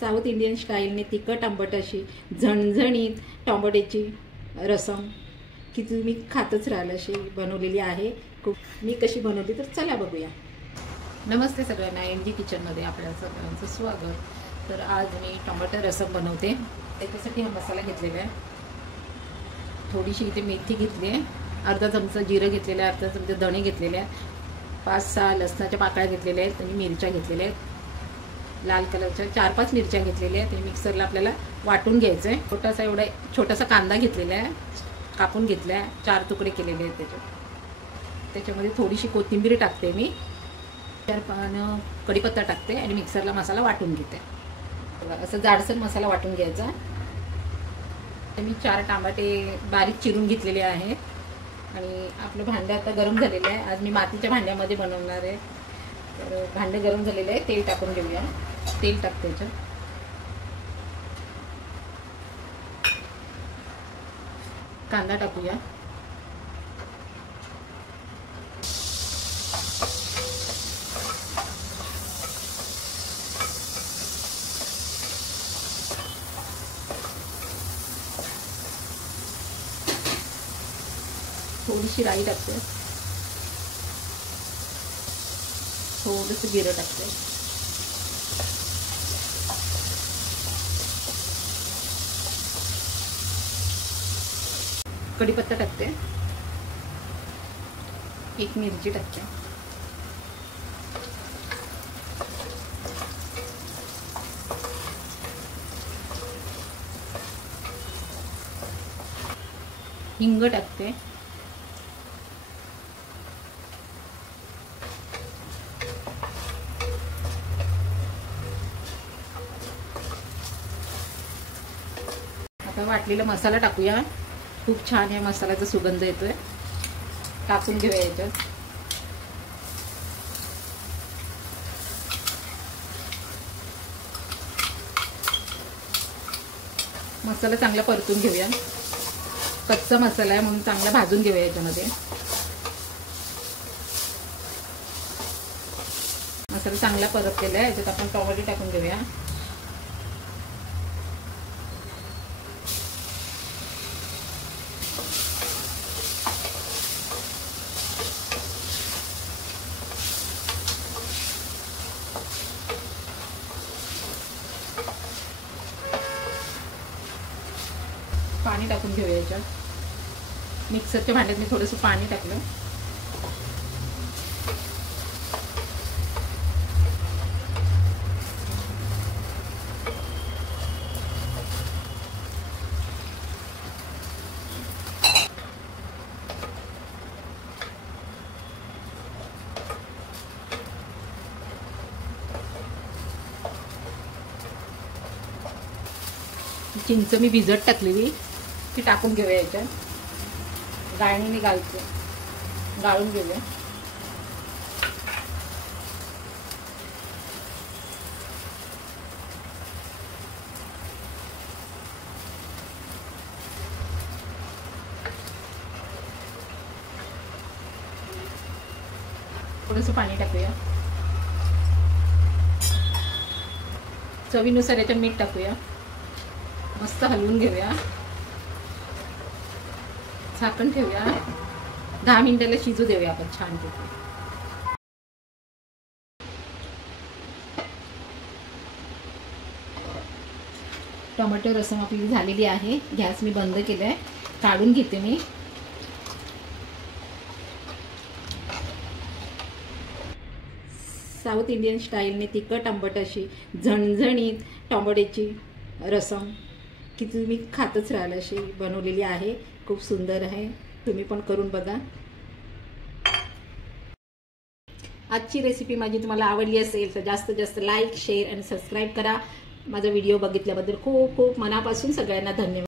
South Indian स्टाईलने तिखट आंबट अशी झणझणीत टोमॅटोची रसम की तुम्ही खातच राहाल अशी बनवलेली आहे। मी कशी बनवली तर चला बघूया। नमस्ते सगळ्यांना, एनजी किचनमध्ये आपल्या सगळ्यांचं स्वागत। तर आज मी टोमॅटो रसम बनवते। त्याच्यासाठी हा मसाला घेतलेला आहे। थोडीशी इथे मेथी घेतली आहे, अर्धा चमचा जिरं घेतलेलं आहे, अर्धा चमचा धणे घेतलेले आहेत, 5-6 लसणाच्या पाकळ्या घेतलेल्या आहेत आणि मिरच्या घेतलेल्या आहेत, लाल कलरच्या 4-5 मिरच्या घेतलेल्या आहेत। मिक्सरला आपल्याला वाटून घ्यायचं आहे। छोटासा कांदा घेतलेला आहे, कापून घेतला आहे, 4 तुकडे केलेले आहेत। त्याच्यामध्ये थोडीशी कोथिंबीर टाकते मी, 4 पानं कढीपत्ता टाकते आणि मिक्सरला मसाला वाटून घेते। असं जाडसर मसाला वाटून घ्यायचा। मी 4 टमाटे बारीक चिरून घेतलेले आहेत आणि आपलं भांडं आता गरम झालेलं आहे। आज मी मातीच्या भांड्यामध्ये बनवणार आहे। तर भांडं गरम झालेलं आहे, तेल टाकून घेऊया। तेल टाकते याच्यात, कांदा टाकूया, थोडीशी राई टाकते, थोडंसं जिरं टाकते, कढीपत्ता टाकते, 1 मिरची टाकते, हिंग टाकते, आता वाटलेला मसाला टाकूया। खूप छान आहे, मसाल्याचा सुगंध येतोय। टाकून घेऊया याच्यात। मसाला चांगला परतून घेऊया। कच्चा मसाला आहे म्हणून चांगला भाजून घेऊया याच्यामध्ये। मसाला चांगला परतलेला आहे, याच्यात आपण टोमॅटो टाकून घेऊया। पाणी टाकून घेऊया याच्यात। मिक्सरच्या भांड्यात मी थोडंसं पाणी टाकलं। चिंच मी भिजत टाकलेली, ती टाकून घेऊया याच्यात। गाळणीने गाळून घेऊया। थोडंसं पाणी टाकूया, चवीनुसार याच्यात मीठ टाकूया, मस्त हलवून घेऊया, झाकण ठेवूया, 10 मिनिटाला शिजू देऊया आपण छान पैकी। टोमॅटो रसम आपली झालेली आहे। गॅस मी बंद केलाय, काढून घेते मी। साऊथ इंडियन स्टाईलने तिखट आंबट अशी झणझणीत टोमॅटोची रसम की तुम्ही खातच राहाल अशी बनवलेली आहे। खूप सुंदर आहे, तुम्ही पण करून बघा। आजची रेसिपी माझी तुम्हाला आवडली असेल तर जास्तीत जास्त लाईक, शेअर आणि सबस्क्राईब करा। माझा व्हिडिओ बघितल्याबद्दल खूप खूप मनापासून सगळ्यांना धन्यवाद।